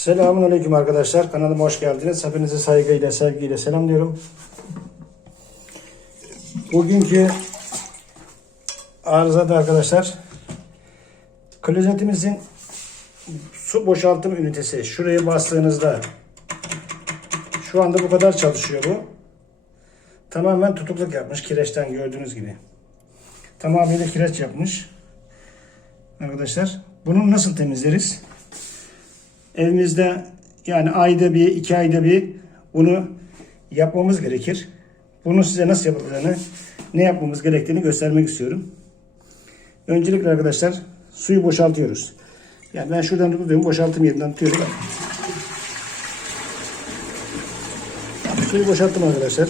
Selamun Aleyküm arkadaşlar. Kanalıma hoş geldiniz. Hepinizi saygıyla, sevgiyle selamlıyorum. Bugünkü arızada arkadaşlar klozetimizin su boşaltım ünitesi şuraya bastığınızda şu anda bu kadar çalışıyor bu. Tamamen tutukluk yapmış kireçten gördüğünüz gibi. Tamamıyla kireç yapmış. Arkadaşlar bunu nasıl temizleriz? Evimizde yani ayda bir, iki ayda bir bunu yapmamız gerekir. Bunu size nasıl yapıldığını, ne yapmamız gerektiğini göstermek istiyorum. Öncelikle arkadaşlar suyu boşaltıyoruz. Yani ben şuradan tutuyorum, boşaltım yerinden tutuyorum. Suyu boşalttım arkadaşlar.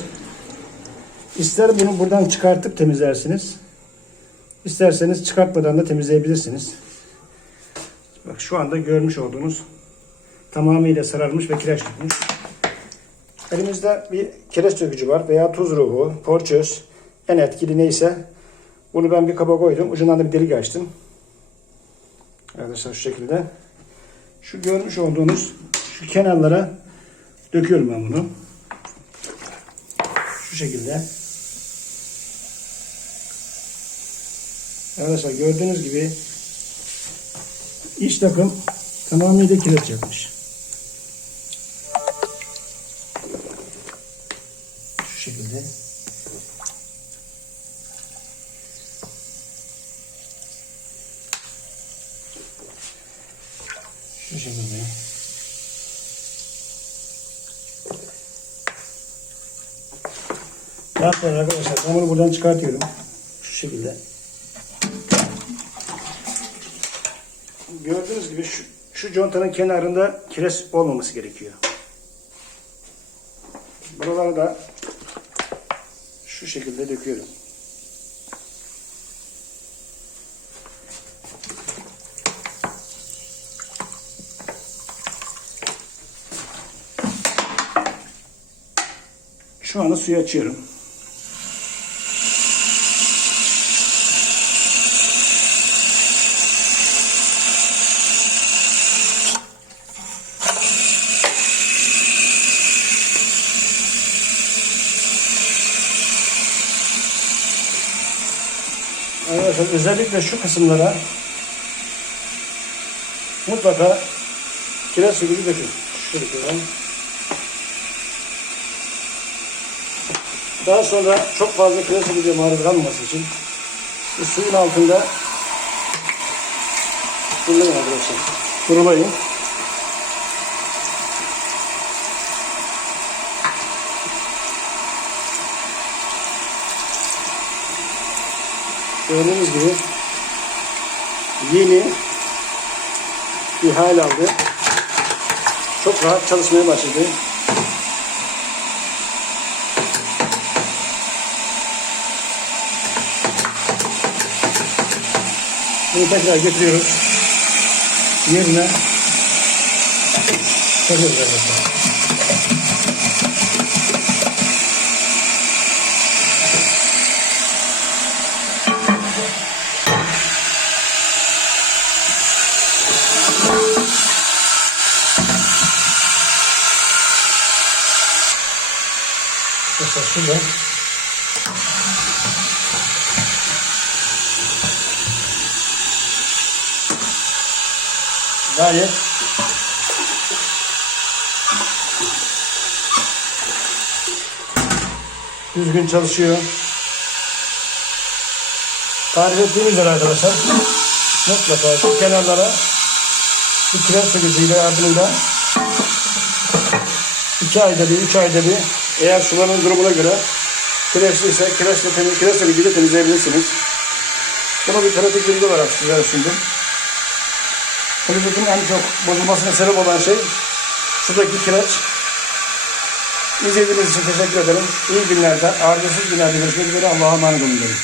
İster bunu buradan çıkartıp temizlersiniz. İsterseniz çıkartmadan da temizleyebilirsiniz. Bak şu anda görmüş olduğunuz tamamıyla sararmış ve kireç tutmuş. Elimizde bir kireç dökücü var veya tuz ruhu, porçöz, en etkili neyse bunu ben bir kaba koydum. Ucundan da bir delik açtım. Arkadaşlar şu şekilde. Şu görmüş olduğunuz şu kenarlara döküyorum ben bunu. Şu şekilde. Arkadaşlar gördüğünüz gibi iç takım tamamıyla kireç yapmış. Şekilde. Şu şekilde. Sonra arkadaşlar ben bunu buradan çıkartıyorum. Şu şekilde. Gördüğünüz gibi şu, şu contanın kenarında kireç olmaması gerekiyor. Buraları da şu şekilde döküyorum. Şu anda suyu açıyorum. Arkadaşlar özellikle şu kısımlara mutlaka kireç suyu dökün. Şöyle. Daha sonra çok fazla kireç suyu maruz kalmaması için suyun altında kurulayın arkadaşlar. Kurulayın. Gördüğünüz gibi yeni bir hal aldı. Çok rahat çalışmaya başladı. Bunu tekrar getiriyoruz. Yerine takıyoruz arkadaşlar. Mesela şurada gayet düzgün çalışıyor. Tarif ettiğim üzere arkadaşlar mutlaka şu kenarlara bir kireç sökücüyle yardımıyla iki ayda bir, üç ayda bir eğer suların durumuna göre kireçli ise kireçle temiz, kireç sökücüyle temizleyebilirsiniz. Bunu bir pratik bilgi olarak sizlere sundum. Klozetin en çok bozulmasına sebep olan şey şuradaki kireç. İzlediğiniz için teşekkür ederim. İyi günlerde, arızasız günlerde görüşmek üzere. Allah'a emanet olun. diyorum.